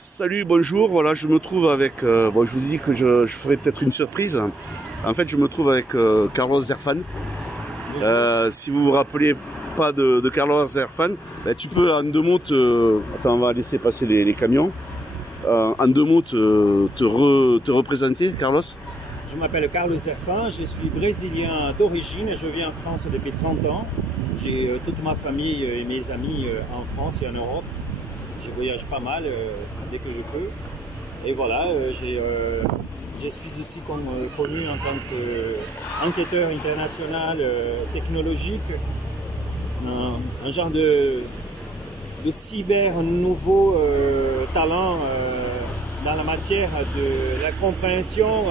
Salut, bonjour, voilà, je me trouve avec, bon, je vous ai dit que je ferai peut-être une surprise. En fait, je me trouve avec Carlos Zerfan. Si vous vous rappelez pas de Carlos Zerfan, ben, tu peux en deux mots attends, on va laisser passer les camions. En deux mots te représenter, Carlos. Je m'appelle Carlos Zerfan, je suis brésilien d'origine, je vis en France depuis 30 ans. J'ai toute ma famille et mes amis en France et en Europe. Je voyage pas mal dès que je peux. Et voilà, je suis aussi connu en tant qu'enquêteur international technologique, un genre de cyber nouveau talent dans la matière de la compréhension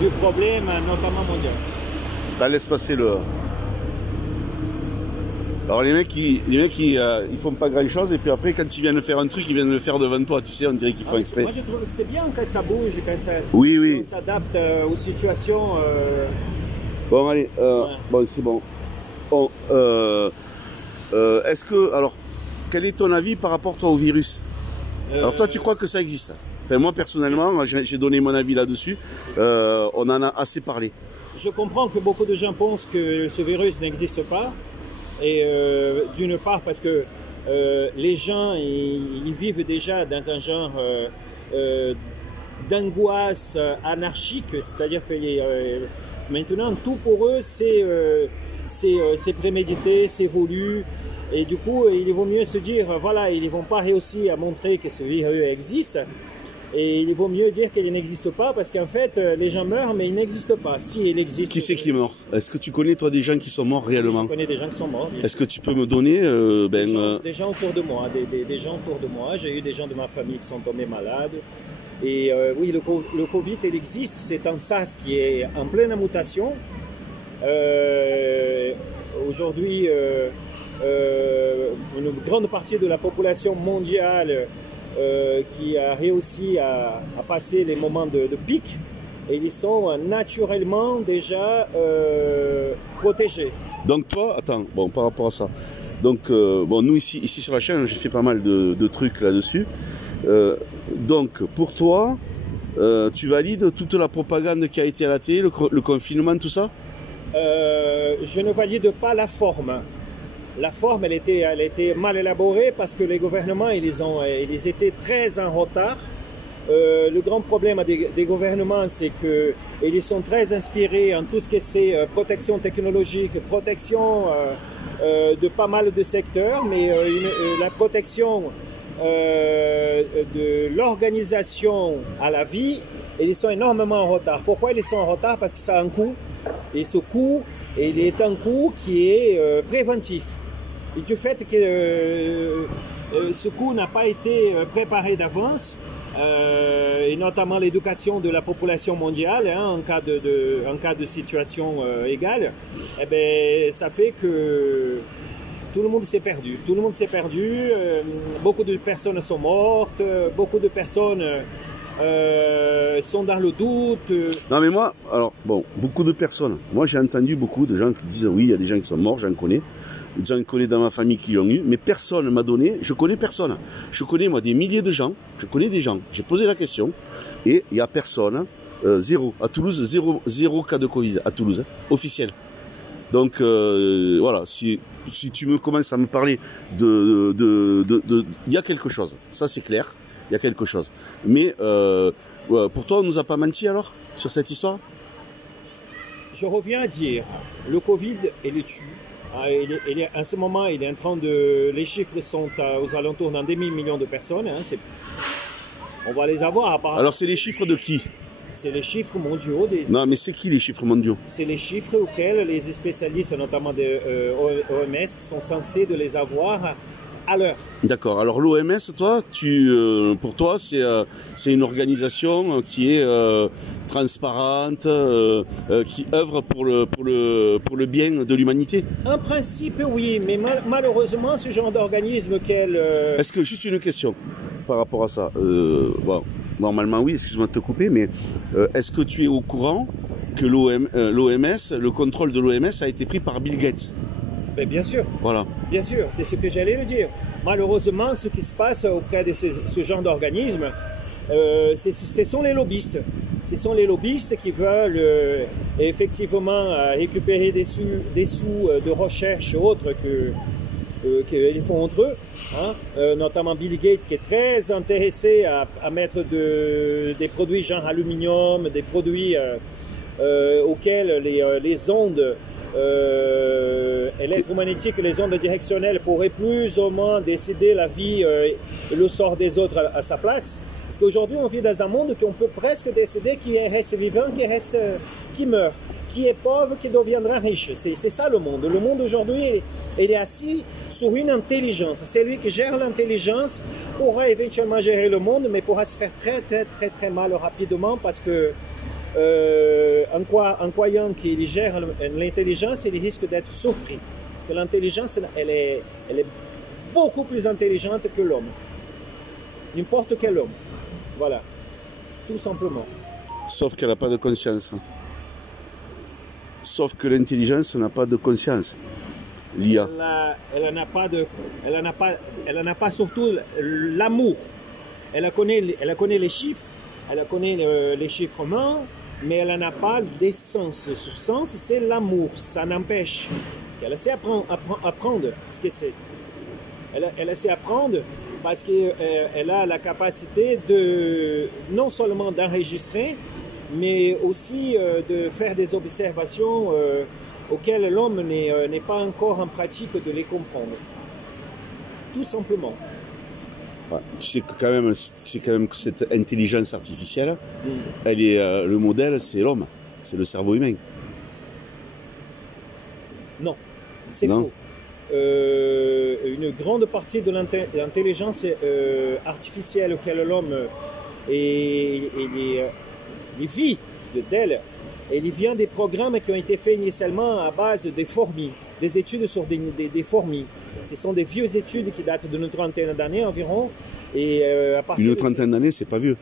du problème, notamment mondial. Ben, laisse passer le... Alors les mecs ils font pas grand chose et puis après quand ils viennent faire un truc ils viennent le faire devant toi, tu sais, on dirait qu'ils font exprès. Moi je trouve que c'est bien quand ça bouge, quand ça oui. s'adapte aux situations. Bon allez, ouais. Bon c'est bon. Bon, est-ce que, alors, quel est ton avis par rapport toi au virus? Alors toi tu crois que ça existe? Enfin moi personnellement, j'ai donné mon avis là-dessus, on en a assez parlé. Je comprends que beaucoup de gens pensent que ce virus n'existe pas. Et d'une part parce que les gens ils vivent déjà dans un genre d'angoisse anarchique, c'est-à-dire que maintenant tout pour eux c'est prémédité, c'est voulu, et du coup il vaut mieux se dire voilà, ils ne vont pas réussir à montrer que ce virus existe. Et il vaut mieux dire qu'il n'existe pas parce qu'en fait, les gens meurent, mais il n'existe pas. Si il existe... Qui c'est qui est mort? Est-ce que tu connais, toi, des gens qui sont morts réellement? Je connais des gens qui sont morts. Est-ce que tu peux me donner... des gens autour de moi, des gens autour de moi. J'ai eu des gens de ma famille qui sont tombés malades. Et oui, le Covid, il existe. C'est un SARS qui est en pleine mutation. Aujourd'hui, une grande partie de la population mondiale qui a réussi à passer les moments de pic, et ils sont naturellement déjà protégés. Donc toi, attends, bon, par rapport à ça, donc bon, nous ici sur la chaîne, j'ai fait pas mal de trucs là-dessus. Donc pour toi, tu valides toute la propagande qui a été à la télé, le confinement, tout ça? Je ne valide pas la forme. La forme, elle était mal élaborée parce que les gouvernements, ils étaient très en retard. Le grand problème des gouvernements, c'est qu'ils sont très inspirés en tout ce que c'est protection technologique, protection de pas mal de secteurs, mais la protection de l'organisation à la vie, ils sont énormément en retard. Pourquoi ils sont en retard? Parce que ça a un coût, et ce coût, il est un coût qui est préventif. Et du fait que ce coût n'a pas été préparé d'avance, et notamment l'éducation de la population mondiale, hein, en cas de situation égale, eh ben, ça fait que tout le monde s'est perdu. Tout le monde s'est perdu, beaucoup de personnes sont mortes, beaucoup de personnes sont dans le doute. Non mais moi, alors bon, beaucoup de personnes, moi j'ai entendu beaucoup de gens qui disent oui, il y a des gens qui sont morts, j'en connais. J'en connais dans ma famille qui l'ont eu, mais personne ne m'a donné, je connais personne. Je connais moi des milliers de gens, je connais des gens, j'ai posé la question, et il n'y a personne, zéro. À Toulouse, zéro cas de Covid, à Toulouse, officiel. Donc voilà, si tu me commences à me parler il y a quelque chose, ça c'est clair, il y a quelque chose. Mais pour toi, on ne nous a pas menti alors, sur cette histoire? Je reviens à dire, le Covid, il le tue. En ce moment, il est en train de... Les chiffres sont aux alentours d'un demi-million de personnes. Hein, on va les avoir apparemment. Alors, c'est les chiffres de qui? C'est les chiffres mondiaux. Non, mais c'est qui les chiffres mondiaux? C'est les chiffres auxquels les spécialistes, notamment de OMS, qui sont censés de les avoir à l'heure. D'accord. Alors, l'OMS, toi, pour toi, c'est une organisation qui est transparente, qui œuvre pour le bien de l'humanité? En principe, oui, mais malheureusement, ce genre d'organisme Est-ce que, juste une question par rapport à ça, bon, normalement oui, excuse-moi de te couper, mais est-ce que tu es au courant que l'OMS, le contrôle de l'OMS a été pris par Bill Gates? Mais bien sûr. Voilà. Bien sûr, c'est ce que j'allais le dire. Malheureusement, ce qui se passe auprès de ce genre d'organismes, ce sont les lobbyistes. Ce sont les lobbyistes qui veulent effectivement récupérer des sous de recherche autres qu'ils font entre eux. Hein. Notamment Bill Gates qui est très intéressé à mettre des produits genre aluminium, des produits auxquels les ondes électromagnétiques, les ondes directionnelles pourraient plus ou moins décider la vie et le sort des autres à sa place. Parce qu'aujourd'hui, on vit dans un monde où on peut presque décider qui reste vivant, qui meurt, qui est pauvre, qui deviendra riche. C'est ça le monde. Le monde aujourd'hui, il est assis sur une intelligence. Celui qui gère l'intelligence pourra éventuellement gérer le monde, mais pourra se faire très mal rapidement parce que en croyant qu'il gère l'intelligence, il risque d'être surpris. Parce que l'intelligence, elle est beaucoup plus intelligente que l'homme. N'importe quel homme. Voilà. Tout simplement. Sauf qu'elle n'a pas de conscience. Sauf que l'intelligence n'a pas de conscience. L'IA. Elle n'a pas surtout l'amour. Elle connaît les chiffres, elle connaît les chiffrements, mais elle n'a pas d'essence. Ce sens, c'est l'amour. Ça n'empêche qu'elle sait apprendre ce que c'est. Elle sait apprendre parce qu'elle a la capacité non seulement d'enregistrer, mais aussi de faire des observations auxquelles l'homme n'est pas encore en pratique de les comprendre. Tout simplement. Ouais. Tu sais quand même que cette intelligence artificielle, elle est, le modèle, c'est l'homme, c'est le cerveau humain. Non, c'est faux. Une grande partie de l'intelligence artificielle auquel l'homme vit d'elle, elle vient des programmes qui ont été faits initialement à base des fourmis, des études sur des fourmis. Ce sont des vieux études qui datent d'une trentaine d'années environ. Et une trentaine d'années, c'est pas vieux.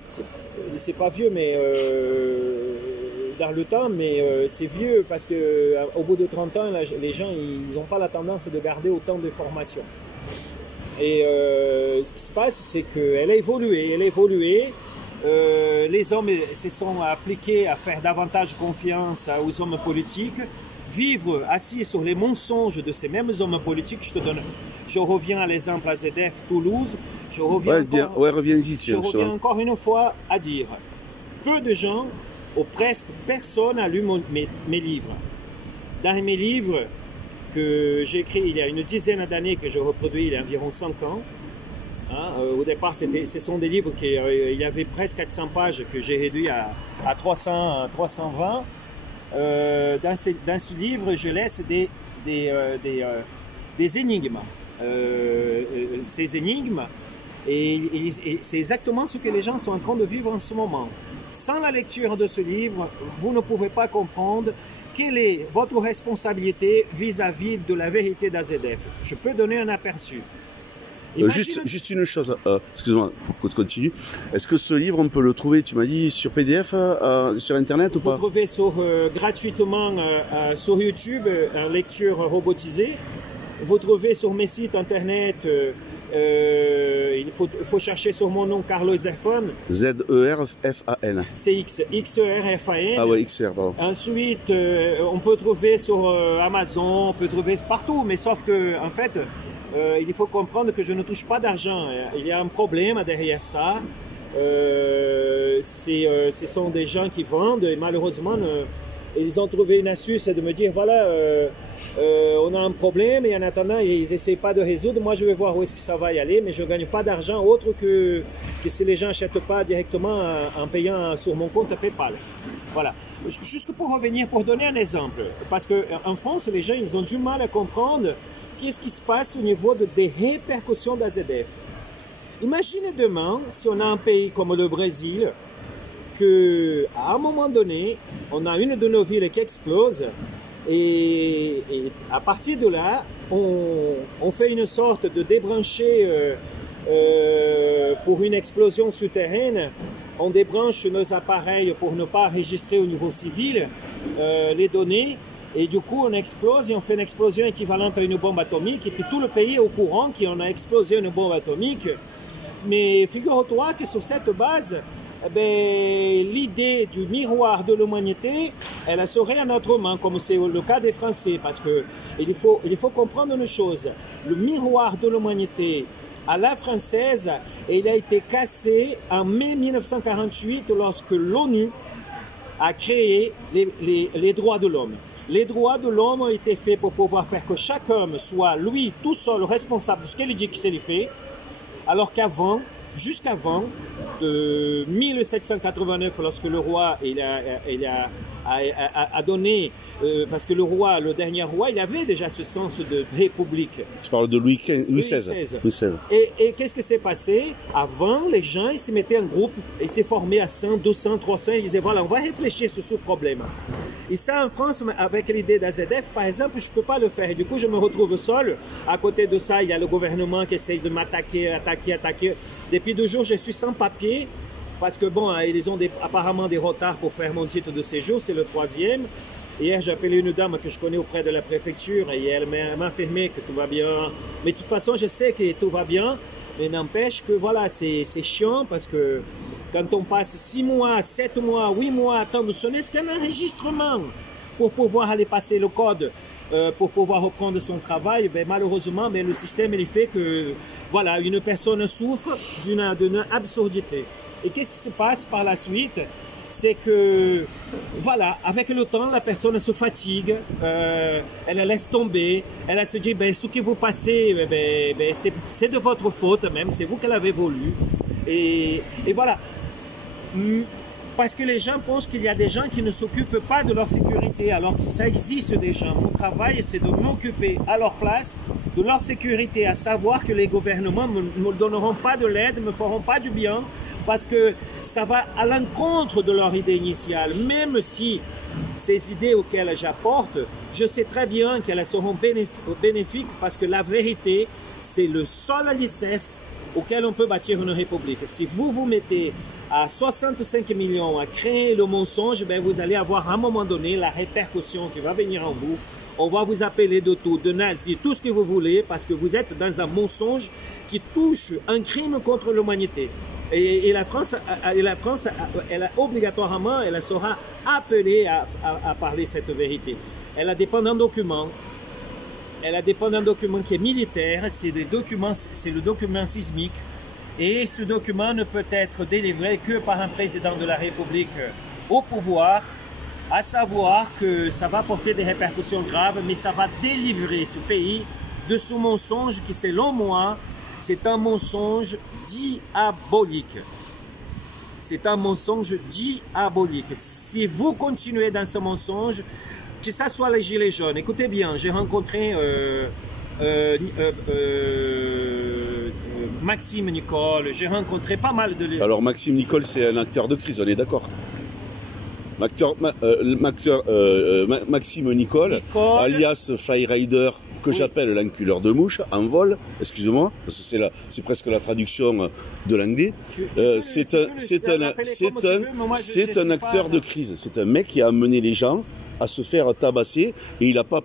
C'est pas vieux, mais dans le temps, mais c'est vieux parce que au bout de 30 ans, les gens ils n'ont pas la tendance de garder autant de formations. Et ce qui se passe, c'est qu'elle a évolué, les hommes se sont appliqués à faire davantage confiance aux hommes politiques, vivre assis sur les mensonges de ces mêmes hommes politiques. Je reviens à l'exemple AZF Toulouse. Je reviens encore une fois à dire, peu de gens ou presque personne a lu mes livres. Dans mes livres que j'ai écrits il y a une dizaine d'années, que je reproduis il y a environ 5 ans, au départ, ce sont des livres qui il y avait presque 400 pages que j'ai réduit à 320. Dans ce livre, je laisse des énigmes. Ces énigmes, et c'est exactement ce que les gens sont en train de vivre en ce moment. Sans la lecture de ce livre, vous ne pouvez pas comprendre quelle est votre responsabilité vis-à-vis de la vérité d'AZF. Je peux donner un aperçu. Juste une chose, excuse-moi pour que tu continues. Est-ce que ce livre, on peut le trouver, tu m'as dit, sur PDF, sur Internet ou pas? Vous le trouvez gratuitement sur YouTube, en lecture robotisée. Vous trouvez sur mes sites Internet, il faut chercher sur mon nom, Carlos Zerfan. Z-E-R-F-A-N. C'est X-E-R-F-A-N. Ah ouais, X-E-R, pardon. Ensuite, on peut trouver sur Amazon, on peut trouver partout, mais sauf que, en fait, il faut comprendre que je ne touche pas d'argent. Il y a un problème derrière ça. Ce sont des gens qui vendent et malheureusement, ils ont trouvé une astuce de me dire voilà, on a un problème et en attendant, ils n'essayent pas de résoudre. Moi, je vais voir où est-ce que ça va y aller, mais je ne gagne pas d'argent autre que si les gens n'achètent pas directement en payant sur mon compte PayPal. Voilà. Juste pour revenir, pour donner un exemple, parce qu'en France, les gens ils ont du mal à comprendre qu'est-ce qui se passe au niveau des répercussions d'AZF. Imaginez demain, si on a un pays comme le Brésil, qu'à un moment donné, on a une de nos villes qui explose et à partir de là, on fait une sorte de débranché pour une explosion souterraine. On débranche nos appareils pour ne pas enregistrer au niveau civil les données. Et du coup, on explose et on fait une explosion équivalente à une bombe atomique. Et puis tout le pays est au courant qu'on a explosé une bombe atomique. Mais figure-toi que sur cette base, l'idée du miroir de l'humanité, elle serait à notre main, comme c'est le cas des Français. Parce qu'il faut comprendre une chose. Le miroir de l'humanité à la française, il a été cassé en mai 1948 lorsque l'ONU a créé les droits de l'homme. Les droits de l'homme ont été faits pour pouvoir faire que chaque homme soit, lui, tout seul, responsable de ce qu'il dit qu'il fait, alors qu'avant, jusqu'avant, de 1789, lorsque le roi a donné, parce que le roi, le dernier roi, il avait déjà ce sens de république. Tu parles de Louis XVI. Et qu'est-ce qui s'est passé? Avant, les gens, ils se mettaient en groupe, ils s'est formés à 100, 200, 300, ils disaient, voilà, on va réfléchir sur ce problème. Et ça, en France, avec l'idée d'AZF, par exemple, je ne peux pas le faire. Et du coup, je me retrouve seul. À côté de ça, il y a le gouvernement qui essaye de m'attaquer, attaquer. Depuis 2 jours, je suis sans papier. Parce que bon, ils ont apparemment des retards pour faire mon titre de séjour, c'est le 3e. Hier, j'ai appelé une dame que je connais auprès de la préfecture et elle m'a affirmé que tout va bien. Mais de toute façon, je sais que tout va bien. Mais n'empêche que voilà, c'est chiant parce que quand on passe 6 mois, 7 mois, 8 mois à attendre, ce n'est qu'un enregistrement pour pouvoir aller passer le code, pour pouvoir reprendre son travail. Ben, malheureusement, ben, le système il fait que voilà, une personne souffre d'une absurdité. Et qu'est-ce qui se passe par la suite? C'est que, voilà, avec le temps, la personne se fatigue, elle laisse tomber, elle se dit, ben, ce que vous passez, c'est de votre faute même, c'est vous qui l'avez voulu. Et voilà. Parce que les gens pensent qu'il y a des gens qui ne s'occupent pas de leur sécurité, alors que ça existe déjà. Mon travail, c'est de m'occuper à leur place de leur sécurité, à savoir que les gouvernements ne me donneront pas de l'aide, ne me feront pas du bien, parce que ça va à l'encontre de leur idée initiale. Même si ces idées auxquelles j'apporte, je sais très bien qu'elles seront bénéfiques parce que la vérité, c'est le seul alicerce auquel on peut bâtir une république. Si vous vous mettez à 65 millions à créer le mensonge, ben vous allez avoir à un moment donné la répercussion qui va venir en vous. On va vous appeler de tout, de nazi, tout ce que vous voulez, parce que vous êtes dans un mensonge qui touche un crime contre l'humanité. Et la France, elle a obligatoirement, elle sera appelée à parler cette vérité. Elle dépend d'un document. Elle dépend d'un document qui est militaire. C'est le document sismique. Et ce document ne peut être délivré que par un président de la République au pouvoir, à savoir que ça va porter des répercussions graves, mais ça va délivrer ce pays de ce mensonge qui, selon moi, c'est un mensonge diabolique. C'est un mensonge diabolique. Si vous continuez dans ce mensonge, que ce soit les gilets jaunes, écoutez bien, j'ai rencontré Maxime Nicole, j'ai rencontré pas mal de... Alors Maxime Nicole, c'est un acteur de crise, on est d'accord. Maxime Nicole, alias Flyrider, que j'appelle l'enculeur de mouche, en vol, excusez-moi, parce que c'est presque la traduction de l'anglais. C'est un acteur de crise, c'est un mec qui a amené les gens à se faire tabasser et il n'a pas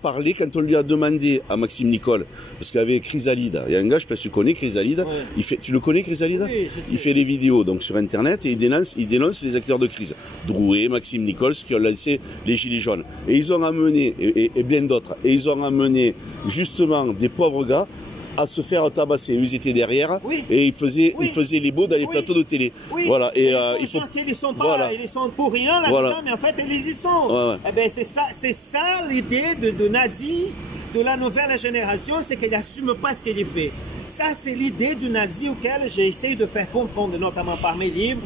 parlé quand on lui a demandé à Maxime Nicole, parce qu'il y avait Chrysalide, il y a un gars, je ne sais pas si tu connais Chrysalide, ouais. Tu le connais Chrysalide? Oui, il fait les vidéos donc sur internet et il dénonce les acteurs de crise, Drouet, Maxime Nicole, ceux qui ont lancé les gilets jaunes, et ils ont amené, et bien d'autres, et ils ont amené justement des pauvres gars à se faire tabasser. Ils étaient derrière, oui. Et ils faisaient les beaux dans les plateaux de télé. Oui. Voilà. Et il faut... Ils sont pas, voilà. Ils sont pour rien là-dedans, voilà. Mais en fait ils y sont. Ouais. Eh ben, c'est ça l'idée de nazi de la nouvelle génération, c'est qu'elle n'assume pas ce qu'elle fait. Ça c'est l'idée du nazi auquel j'ai essayé de faire comprendre, notamment par mes livres,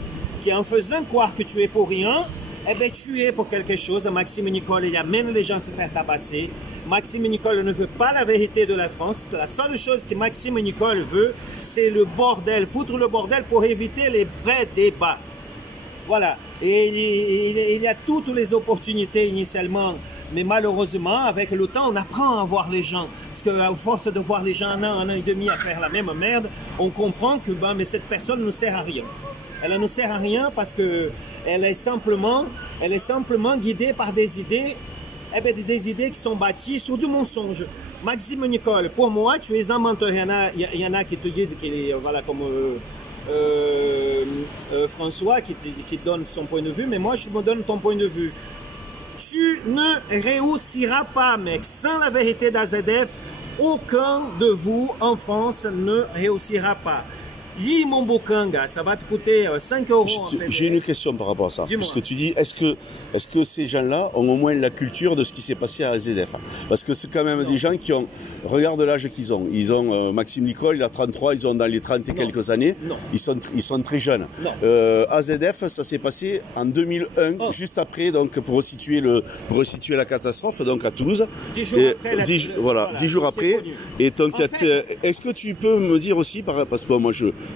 qui en faisant croire que tu es pour rien, eh ben, tu es pour quelque chose. Maxime Nicole, il amène les gens à se faire tabasser. Maxime Nicole ne veut pas la vérité de la France. La seule chose que Maxime Nicole veut, c'est le bordel, foutre le bordel pour éviter les vrais débats. Voilà. Et il y a toutes les opportunités initialement, mais malheureusement, avec le temps, on apprend à voir les gens. Parce qu'à force de voir les gens un an et demi à faire la même merde, on comprend que ben, mais cette personne ne sert à rien. Elle ne sert à rien parce que elle est simplement guidée par des idées, des idées qui sont bâties sur du mensonge. Maxime Nicole, pour moi, tu es un menteur. Il y en a qui te disent qu'il est, voilà, comme François qui donne son point de vue, mais moi je me donne ton point de vue. Tu ne réussiras pas, mec. Sans la vérité d'AZF, aucun de vous en France ne réussira pas. Lis mon bouquin, gars, ça va te coûter 5 €. J'ai une question par rapport à ça. Parce que tu dis, est-ce que ces gens-là ont au moins la culture de ce qui s'est passé à AZF? Parce que c'est quand même des gens qui ont... Regarde l'âge qu'ils ont. Ils ont Maxime Nicole, il a 33, ils ont dans les 30 et quelques années. Non. Ils sont très jeunes. AZF, ça s'est passé en 2001, juste après, donc pour resituer la catastrophe, donc à Toulouse. 10 jours après. 10 jours après. Et donc, est-ce que tu peux me dire aussi, parce que moi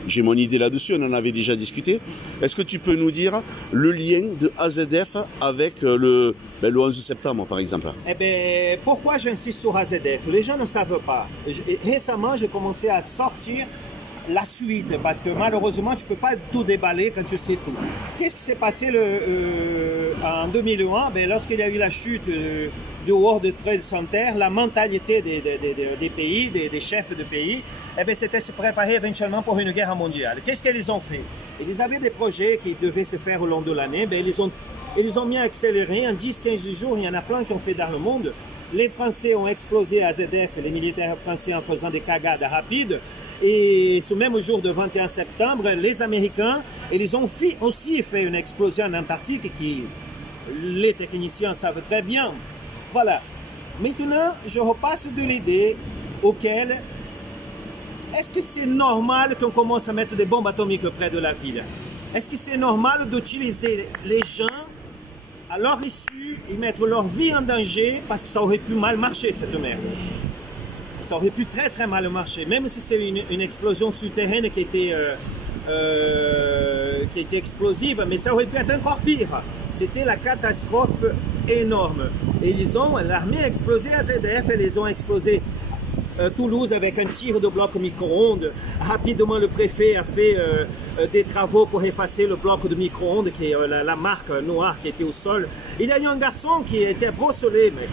j'ai mon idée là-dessus, on en avait déjà discuté. Est-ce que tu peux nous dire le lien de AZF avec le 11 septembre, par exemple? Eh bien, pourquoi j'insiste sur AZF? Les gens ne savent pas. Récemment, j'ai commencé à sortir la suite, parce que malheureusement, tu ne peux pas tout déballer quand tu sais tout. Qu'est-ce qui s'est passé en 2001? Lorsqu'il y a eu la chute du World Trade Center, la mentalité des pays, des chefs de pays, c'était se préparer éventuellement pour une guerre mondiale. Qu'est-ce qu'ils ont fait? Ils avaient des projets qui devaient se faire au long de l'année. Ils ont mis à accélérer en 10-15 jours. Il y en a plein qui ont fait dans le monde. Les Français ont explosé AZF, les militaires français, en faisant des cagades rapides. Et ce même jour de 21 septembre, les Américains, ils ont aussi fait une explosion en Antarctique qui, les techniciens savent très bien. Voilà. Maintenant, je repasse de l'idée auquel... Est-ce que c'est normal qu'on commence à mettre des bombes atomiques près de la ville? Est-ce que c'est normal d'utiliser les gens à leur issue et mettre leur vie en danger parce que ça aurait pu mal marcher cette merde? Ça aurait pu très très mal marcher, même si c'est une explosion souterraine qui était explosive, mais ça aurait pu être encore pire. C'était la catastrophe énorme. Et l'armée a explosé AZF, et ils ont explosé Toulouse avec un tir de bloc micro-ondes. Rapidement, le préfet a fait des travaux pour effacer le bloc de micro-ondes, qui est la marque noire qui était au sol. Il y a eu un garçon qui était brossolé, mec.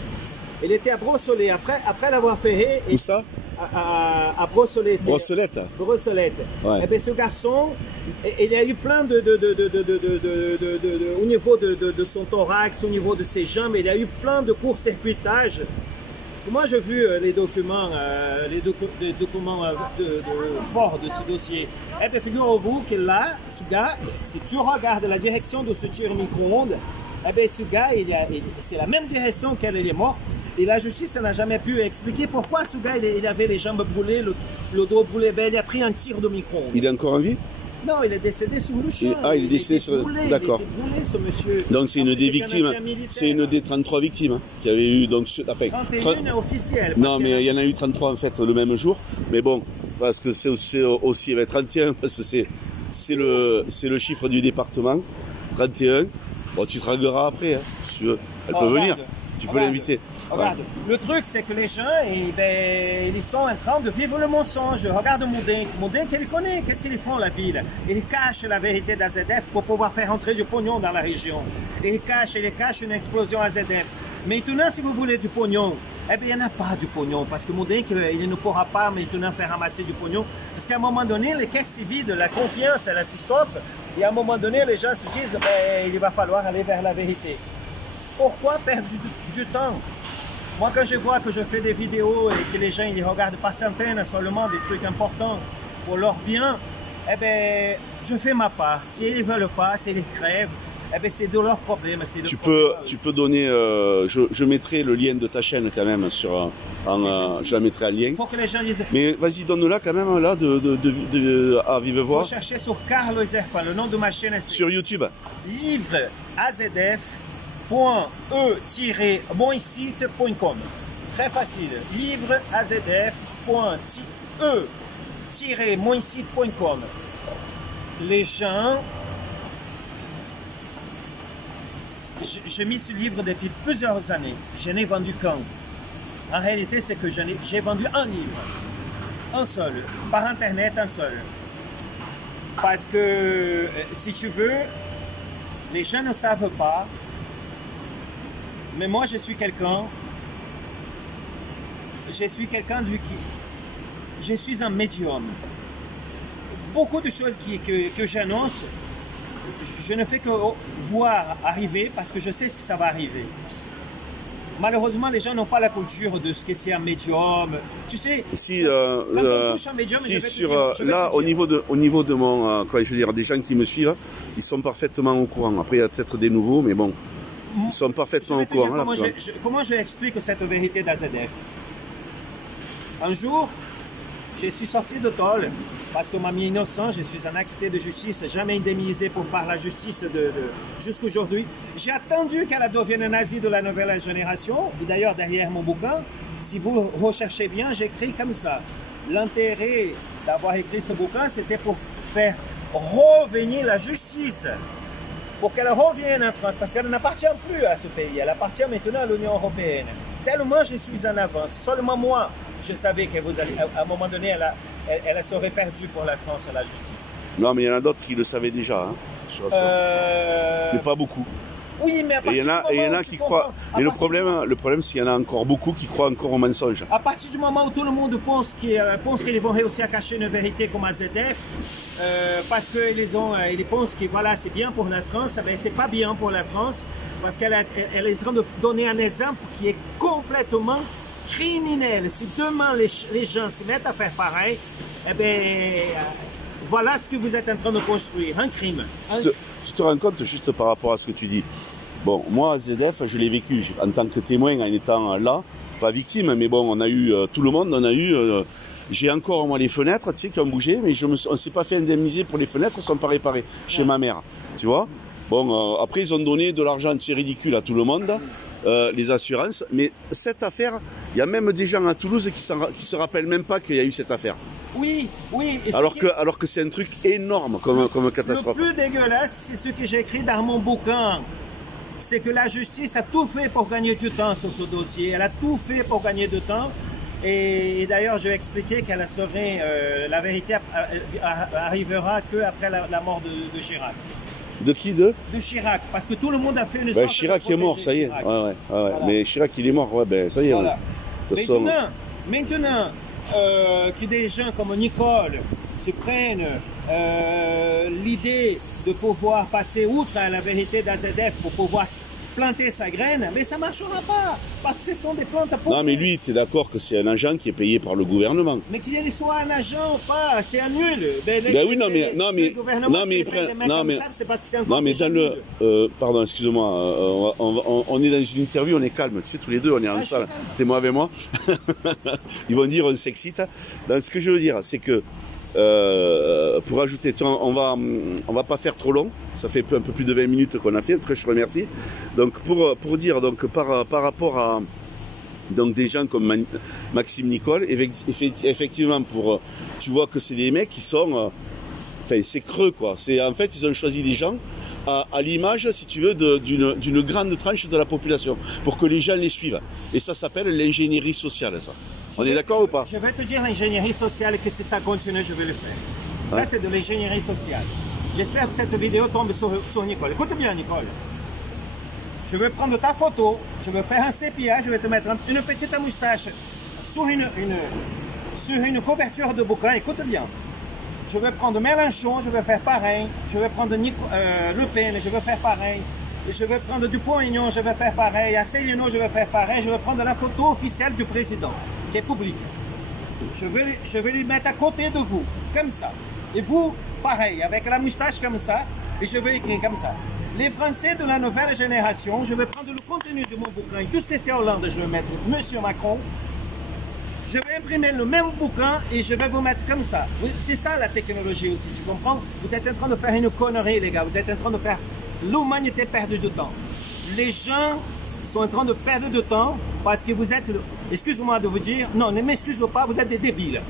Il était à Brossolette, après l'avoir ferré. Où ça? À Brossolette. Brossolette. Brossolette. Ouais. Et bien, ce garçon, il y a eu plein au niveau de son thorax, au niveau de ses jambes, il y a eu plein de court-circuitage. Parce que moi, j'ai vu les documents forts de ce dossier. Et bien, figurez-vous que là, ce gars, si tu regardes la direction de ce tir micro-ondes, eh bien, ce gars, c'est la même direction qu'elle est morte. Et la justice n'a jamais pu expliquer pourquoi ce gars, il avait les jambes brûlées, le dos brûlé. Ben, il a pris un tir de micro-ondes. Il est encore en vie? Non, il est décédé sur le champ. Il est décédé sur le... D'accord. Ce monsieur. Donc c'est une des victimes, c'est une des 33 victimes qui avait eu... Donc, enfin, 31 officielles. Non, mais il y en a eu 33 en fait le même jour. Mais bon, parce que c'est aussi 31, parce que c'est le chiffre du département, 31. Bon, tu te dragueras après, hein, si tu veux. Elle peut venir, tu peux l'inviter. Regarde, le truc c'est que les gens, ils sont en train de vivre le mensonge. Regarde Moudin qu'il connaît, qu'est-ce qu'ils font la ville? Ils cachent la vérité d'AZF pour pouvoir faire entrer du pognon dans la région. Ils cachent une explosion AZF. Maintenant, si vous voulez du pognon, eh bien, il n'y en a pas du pognon, parce que Moudin, il ne pourra pas maintenant faire ramasser du pognon, parce qu'à un moment donné, les caisses civiles, la confiance, elle se stoppe, et à un moment donné, les gens se disent, il va falloir aller vers la vérité. Pourquoi perdre du temps? Moi, quand je vois que je fais des vidéos et que les gens ils regardent par centaines seulement des trucs importants pour leur bien, eh bien, je fais ma part. S'ils ne veulent pas, s'ils crèvent, eh bien, c'est de leur problème. Tu peux donner, je mettrai le lien de ta chaîne quand même sur, je la mettrai en lien. Il faut que les gens disent. Mais vas-y, donne-la quand même là à vive voix. Vous cherchez sur Carlo Zerfa, le nom de ma chaîne. Sur YouTube. Livre azf.e-moisite.com. Très facile. Livre azf.e-moisite.com. Les gens. J'ai mis ce livre depuis plusieurs années. Je n'ai vendu qu'un. En réalité, c'est que j'ai vendu un livre. Un seul. Par Internet, un seul. Parce que, si tu veux, les gens ne savent pas, mais moi je suis quelqu'un je suis un médium. Beaucoup de choses que j'annonce, je ne fais que voir arriver parce que je sais ce que ça va arriver. Malheureusement, les gens n'ont pas la culture de ce que c'est un médium. Tu sais, si, quand on touche un médium, si là, au niveau de mon, quoi, je veux dire, des gens qui me suivent, ils sont parfaitement au courant. Après, il y a peut-être des nouveaux, mais bon, ils sont parfaitement au courant. Comment je explique cette vérité d'AZF? Un jour, je suis sorti de tôle parce qu'on m'a mis innocent, je suis un acquitté de justice, jamais indemnisé par la justice jusqu'aujourd'hui. J'ai attendu qu'elle devienne nazie de la nouvelle génération. Et d'ailleurs, derrière mon bouquin, si vous recherchez bien, j'écris comme ça. L'intérêt d'avoir écrit ce bouquin, c'était pour faire revenir la justice, pour qu'elle revienne en France, parce qu'elle n'appartient plus à ce pays, elle appartient maintenant à l'Union européenne. Tellement je suis en avance, seulement moi, je savais qu'à un moment donné, elle serait perdue pour la France à la justice. Non, mais il y en a d'autres qui le savaient déjà. Hein, mais pas beaucoup. Oui, mais à partir du moment il y en a qui croient. Mais le problème, c'est qu'il y en a encore beaucoup qui croient encore au mensonge. À partir du moment où tout le monde pense qu'ils vont réussir à cacher une vérité comme AZF, parce qu'ils pensent que voilà, c'est bien pour la France, ben c'est pas bien pour la France, parce qu'elle est en train de donner un exemple qui est complètement criminel. Si demain les gens se mettent à faire pareil, eh ben, voilà ce que vous êtes en train de construire, un crime. Tu te rends compte juste par rapport à ce que tu dis. Bon, moi, ZF, je l'ai vécu en tant que témoin en étant là, pas victime, mais bon, on a eu, tout le monde, on a eu, j'ai encore moi les fenêtres, tu sais, qui ont bougé, mais on ne s'est pas fait indemniser pour les fenêtres, elles ne sont pas réparées chez ma mère, tu vois. Bon, après, ils ont donné de l'argent, c'est ridicule à tout le monde, les assurances, mais cette affaire, il y a même des gens à Toulouse qui se rappellent même pas qu'il y a eu cette affaire. Oui, oui. Alors que c'est un truc énorme comme catastrophe. Le plus dégueulasse, c'est ce que j'ai écrit dans mon bouquin. C'est que la justice a tout fait pour gagner du temps sur ce dossier. Elle a tout fait pour gagner du temps. Et d'ailleurs, je vais expliquer qu'elle serait, la vérité arrivera qu'après la mort de Chirac. De qui de Chirac, parce que tout le monde a fait une sorte Chirac est mort, ça y est. Ouais. Voilà. Mais Chirac, il est mort, ouais, ben ça y est. Voilà. Maintenant que des gens comme Nicole se prennent l'idée de pouvoir passer outre à la vérité d'AZF pour pouvoir planter sa graine, mais ça ne marchera pas, parce que ce sont des plantes pour... Non, mais lui, tu es d'accord que c'est un agent qui est payé par le gouvernement. Mais qu'il soit un agent ou pas, c'est un nul. Oui, c'est parce que c'est encore pardon, excuse-moi, on est dans une interview, on est calme, tu sais, tous les deux, on est en salle, t'es moi avec moi. Ils vont dire, on s'excite. Ce que je veux dire, c'est que pour ajouter, on va pas faire trop long, ça fait un peu plus de 20 minutes qu'on a fait, très je remercie. Donc pour dire donc par rapport à donc des gens comme Maxime Nicole, effectivement tu vois que c'est des mecs qui sont enfin c'est creux quoi. En fait ils ont choisi des gens à l'image, si tu veux, d'une grande tranche de la population, pour que les gens les suivent. Et ça s'appelle l'ingénierie sociale, ça. On est d'accord ou pas? Je vais te dire l'ingénierie sociale, que si ça continue, je vais le faire. Ça, c'est de l'ingénierie sociale. J'espère que cette vidéo tombe sur Nicole. Écoute bien, Nicole. Je vais prendre ta photo, je vais faire un sépia, je vais te mettre une petite moustache sur une couverture de bouquin. Écoute bien. Je vais prendre Mélenchon, je vais faire pareil. Je vais prendre Le Pen, je vais faire pareil. Et je vais prendre Dupont-Aignan, je vais faire pareil. Asselineau, je vais faire pareil. Je vais prendre la photo officielle du président, qui est publique. Je vais lui mettre à côté de vous, comme ça. Et vous, pareil, avec la moustache comme ça. Et je vais écrire comme ça. Les Français de la nouvelle génération, je vais prendre le contenu de mon bouquin. Tout ce que c'est Hollande, je vais mettre Monsieur Macron. Je vais imprimer le même bouquin et je vais vous mettre comme ça. C'est ça la technologie aussi, tu comprends? Vous êtes en train de faire une connerie, les gars. Vous êtes en train de faire l'humanité perdre du temps. Les gens sont en train de perdre du temps parce que vous êtes, excuse-moi de vous dire, non, ne m'excusez pas, vous êtes des débiles.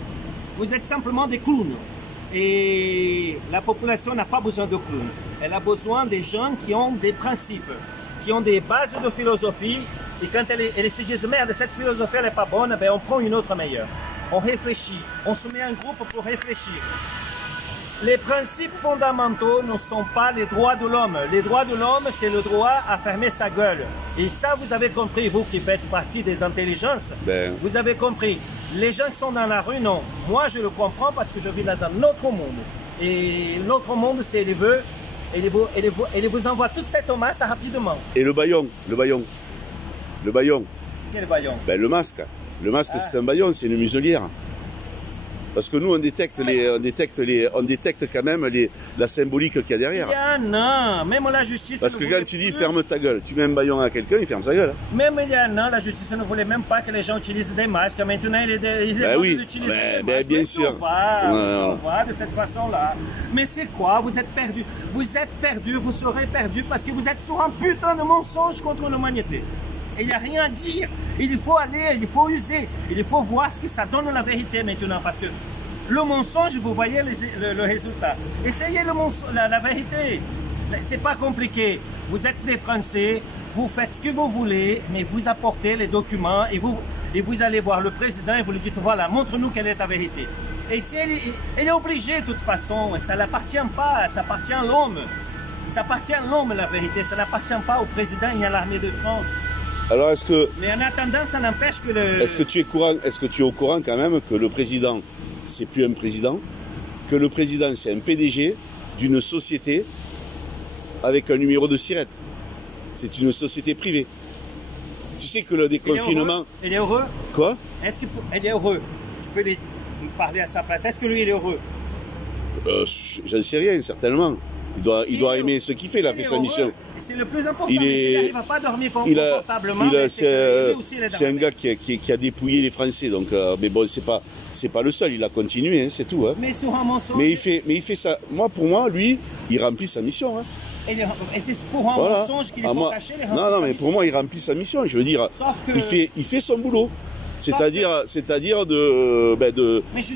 Vous êtes simplement des clowns. Et la population n'a pas besoin de clowns. Elle a besoin des gens qui ont des principes, qui ont des bases de philosophie. Et quand elle se dit merde, cette philosophie elle n'est pas bonne, ben on prend une autre meilleure. On réfléchit, on se met en groupe pour réfléchir. Les principes fondamentaux ne sont pas les droits de l'homme. Les droits de l'homme, c'est le droit à fermer sa gueule. Et ça, vous avez compris, vous qui faites partie des intelligences, vous avez compris. Les gens qui sont dans la rue, non. Moi, je le comprends parce que je vis dans un autre monde. Et l'autre monde, c'est les vœux. Et les vous envoie toute cette masse rapidement. Et le baillon, le baillon. Quel baillon? Ben, le masque. Le masque, c'est un baillon, c'est une muselière. Parce que nous, on détecte quand même la symbolique qu'il y a derrière. Non, même la justice. Parce que quand tu dis ferme ta gueule, tu mets un baillon à quelqu'un, il ferme sa gueule. Même il y a un an, la justice ne voulait même pas que les gens utilisent des masques. Maintenant, il est d'utiliser des masques. Bien sûr. On va de cette façon-là. Mais c'est quoi? Vous êtes perdus. Vous êtes perdus, vous serez perdus parce que vous êtes sur un putain de mensonge contre l'humanité. Il n'y a rien à dire. Il faut aller, il faut user. Il faut voir ce que ça donne la vérité maintenant. Parce que le mensonge, vous voyez le résultat. Essayez la vérité. C'est pas compliqué. Vous êtes des Français, vous faites ce que vous voulez, mais vous apportez les documents et vous allez voir le président et vous lui dites, voilà, montre-nous quelle est ta vérité. Et il est obligé de toute façon, ça n'appartient pas, ça appartient à l'homme. Ça appartient à l'homme la vérité, ça n'appartient pas au président et à l'armée de France. Alors est-ce que... Mais en attendant, ça n'empêche que le... Est-ce que tu es au courant quand même que le président, c'est plus un président, que le président c'est un PDG d'une société avec un numéro de SIRET. C'est une société privée. Tu sais que le déconfinement... Il est heureux? Quoi? Est-ce qu'il est heureux? Tu peux lui parler à sa place. Est-ce que lui, il est heureux? J'en sais rien, certainement. Il doit aimer ce qu'il fait, il a fait sa mission. C'est le plus important, il n'arrive pas à dormir confortablement. C'est un gars qui a dépouillé les Français, donc, mais bon, c'est pas le seul, il a continué, hein, c'est tout. Hein. Mais sur un mensonge. Mais il fait ça. Pour moi, lui, il remplit sa mission. Hein. Et c'est pour un mensonge qu'il faut cacher les Non, mais pour moi, il remplit sa mission. Je veux dire, il fait son boulot. C'est-à-dire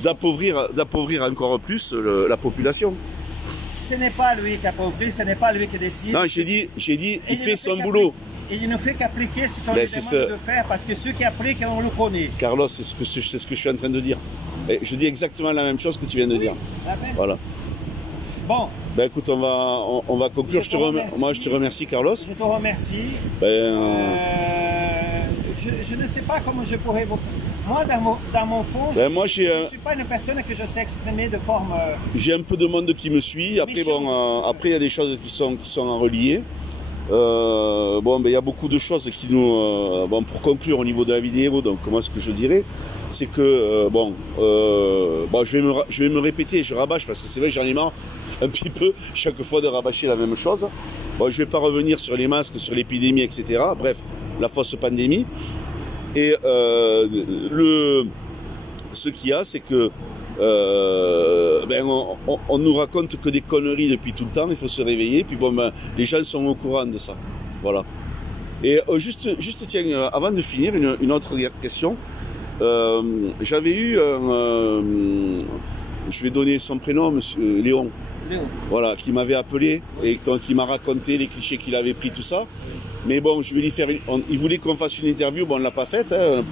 d'appauvrir encore plus la population. Ce n'est pas lui qui appauvrit, ce n'est pas lui qui décide. Non, j'ai dit, il fait son boulot. Et il ne fait qu'appliquer ce qu'on lui demande de faire, parce que ceux qui appliquent, on le connaît. Carlos, c'est ce que je suis en train de dire. Et je dis exactement la même chose que tu viens de dire. Voilà. Bon. Ben écoute, on va conclure. Moi, je te remercie, Carlos. Je te remercie. Je ne sais pas comment je pourrais vous... Moi, dans mon fond, je ne suis pas une personne que je sais exprimer de forme... J'ai un peu de monde qui me suit. Après, il y a des choses qui sont reliées. Il y a beaucoup de choses qui nous... pour conclure au niveau de la vidéo, donc moi, ce que je dirais, c'est que... je vais me répéter, je rabâche, parce que c'est vrai que j'en ai marre un petit peu chaque fois de rabâcher la même chose. Bon, je ne vais pas revenir sur les masques, sur l'épidémie, etc. Bref, la fausse pandémie. Et ce qu'il y a, c'est que on nous raconte que des conneries depuis tout le temps, il faut se réveiller, puis les gens sont au courant de ça. Voilà. Et juste tiens, avant de finir, une autre question. J'avais eu je vais donner son prénom, monsieur Léon. Voilà, qui m'avait appelé et qui m'a raconté les clichés qu'il avait pris, tout ça. Mais bon, je vais lui faire. Il voulait qu'on fasse une interview, bon, on ne l'a pas faite. Hein.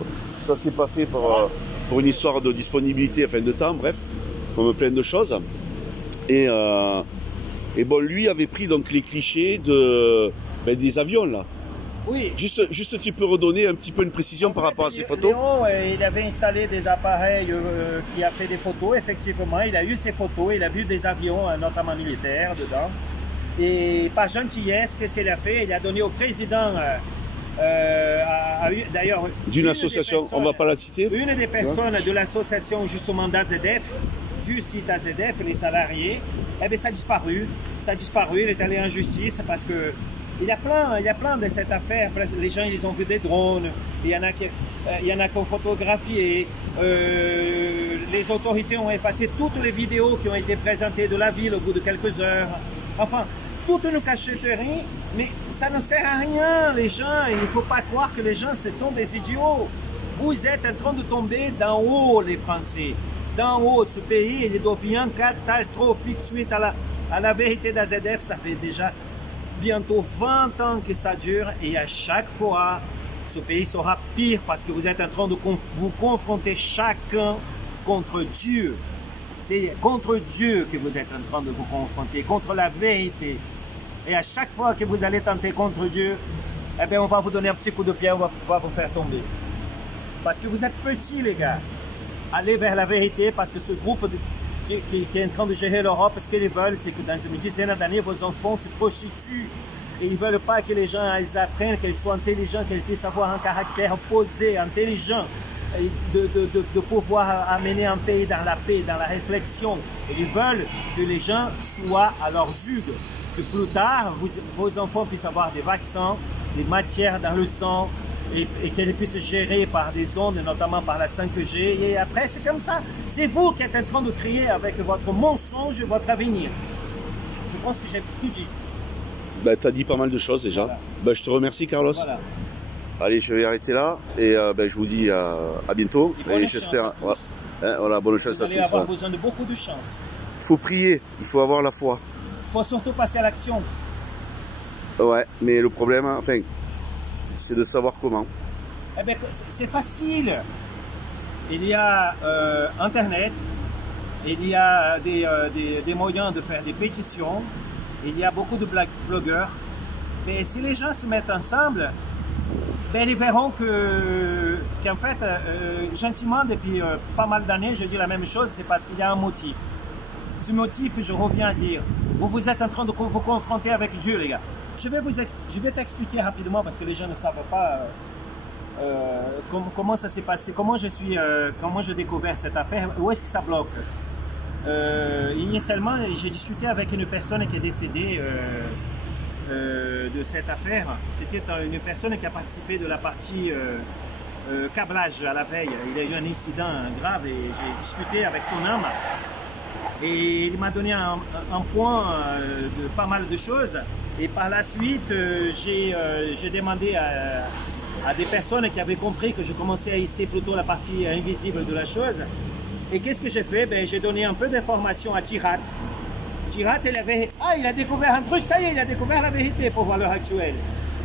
Ça s'est pas fait pour une histoire de disponibilité, enfin de temps, bref, comme plein de choses. Et bon, lui avait pris donc les clichés des avions là. Oui. Juste, tu peux redonner un petit peu une précision par rapport à ces photos? Léon, il avait installé des appareils qui a fait des photos, effectivement. Il a eu ces photos, il a vu des avions, notamment militaires, dedans. Et par gentillesse, qu'est-ce qu'il a fait? Il a donné au président, d'ailleurs... D'une association, on ne va pas la citer? Une des personnes de l'association justement d'AZF, du site AZF, les salariés, eh bien, ça a disparu. Ça a disparu, il est allé en justice parce que... Il y a plein de cette affaire. Les gens, ils ont vu des drones. Il y en a qui ont photographié. Les autorités ont effacé toutes les vidéos qui ont été présentées de la ville au bout de quelques heures. Enfin, toute une cachotterie. Mais ça ne sert à rien, les gens. Il ne faut pas croire que les gens, ce sont des idiots. Vous êtes en train de tomber d'en haut, les Français. D'en haut, ce pays, il devient catastrophique suite à la vérité d'AZF. Ça fait déjà... bientôt 20 ans que ça dure et à chaque fois, ce pays sera pire parce que vous êtes en train de vous confronter chacun contre Dieu. C'est contre Dieu que vous êtes en train de vous confronter, contre la vérité. Et à chaque fois que vous allez tenter contre Dieu, eh bien, on va vous donner un petit coup de pied, on va vous faire tomber. Parce que vous êtes petits, les gars. Allez vers la vérité, parce que ce groupe qui est en train de gérer l'Europe, ce qu'ils veulent, c'est que dans une dizaine d'années, vos enfants se prostituent. Et ils ne veulent pas que les gens ils apprennent, qu'ils soient intelligents, qu'ils puissent avoir un caractère posé, intelligent, et de pouvoir amener un pays dans la paix, dans la réflexion. Et ils veulent que les gens soient à leur juge. Que plus tard, vos enfants puissent avoir des vaccins, des matières dans le sang, et qu'elles puissent gérer par des ondes, notamment par la 5G. Et après, c'est comme ça. C'est vous qui êtes en train de créer avec votre mensonge votre avenir. Je pense que j'ai tout dit. Ben, tu as dit pas mal de choses déjà. Voilà. Ben, je te remercie, Carlos. Voilà. Allez, je vais arrêter là. Et ben, je vous dis à bientôt. Et j'espère. Voilà, bonne chance à tous. Vous allez avoir besoin de beaucoup de chance. Il faut prier, il faut avoir la foi. Il faut surtout passer à l'action. Ouais, mais le problème, enfin, c'est de savoir comment. Eh bien, c'est facile. Il y a Internet, il y a des moyens de faire des pétitions, il y a beaucoup de blogueurs. Mais si les gens se mettent ensemble, ben, ils verront qu'en fait, gentiment, depuis pas mal d'années, je dis la même chose, c'est parce qu'il y a un motif. Ce motif, je reviens à dire, vous êtes en train de vous confronter avec Dieu, les gars. Je vais t'expliquer rapidement parce que les gens ne savent pas comment ça s'est passé, comment j'ai découvert cette affaire, où est-ce que ça bloque. Initialement, j'ai discuté avec une personne qui est décédée de cette affaire. C'était une personne qui a participé de la partie câblage à la veille. Il y a eu un incident grave et j'ai discuté avec son âme. Et il m'a donné un point de pas mal de choses. Et par la suite, j'ai demandé à des personnes qui avaient compris que je commençais à hisser plutôt la partie invisible de la chose. Et qu'est-ce que j'ai fait? Ben, j'ai donné un peu d'informations à Tirat. Tirat, il a découvert un truc, ça y est, il a découvert la vérité pour voir l'heure actuelle.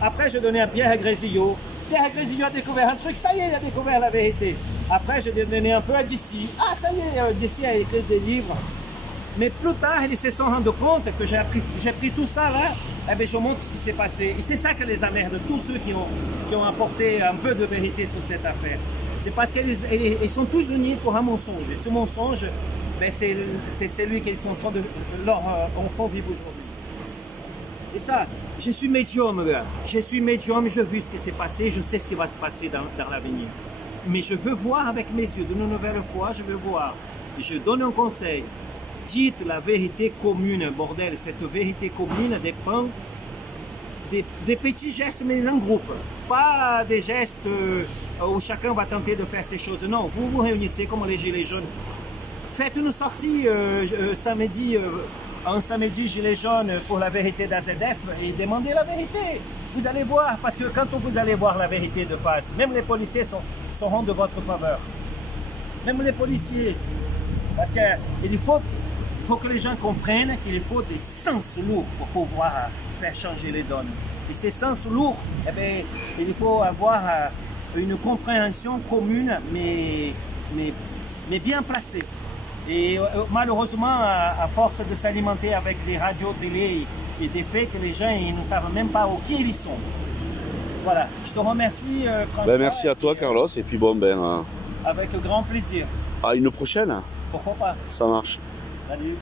Après, j'ai donné à Pierre Grésillo. Pierre Grésillo a découvert un truc, ça y est, il a découvert la vérité. Après, j'ai donné un peu à Dissy. Ah, ça y est, Dissy a écrit des livres. Mais plus tard, ils se sont rendus compte que j'ai pris tout ça là, et bien je montre ce qui s'est passé. Et c'est ça que les emmerde, tous ceux qui ont apporté un peu de vérité sur cette affaire. C'est parce qu'ils sont tous unis pour un mensonge. Et ce mensonge, ben c'est celui qu'ils sont en train de leur enfant vivre aujourd'hui. C'est ça. Je suis médium, gars. Je suis médium, je vu ce qui s'est passé, je sais ce qui va se passer dans l'avenir. Mais je veux voir avec mes yeux, d'une nouvelle fois, je veux voir. Et je donne un conseil. Dites la vérité commune, bordel. Cette vérité commune dépend des petits gestes, mais en groupe. Pas des gestes où chacun va tenter de faire ses choses. Non, vous vous réunissez comme les Gilets jaunes. Faites une sortie un samedi Gilets jaunes pour la vérité d'AZF et demandez la vérité. Vous allez voir, parce que quand vous allez voir la vérité de face, même les policiers seront de votre faveur. Même les policiers. Parce qu'il faut que les gens comprennent qu'il faut des sens lourds pour pouvoir faire changer les donnes. Et ces sens lourds, eh bien, il faut avoir une compréhension commune, mais bien placée. Et malheureusement, à force de s'alimenter avec des radios, télé et des faits que les gens ils ne savent même pas qui ils sont. Voilà, je te remercie François. Ben, merci à toi Carlos, et puis bon ben... Avec grand plaisir. À une prochaine. Pourquoi pas. Ça marche. Salut.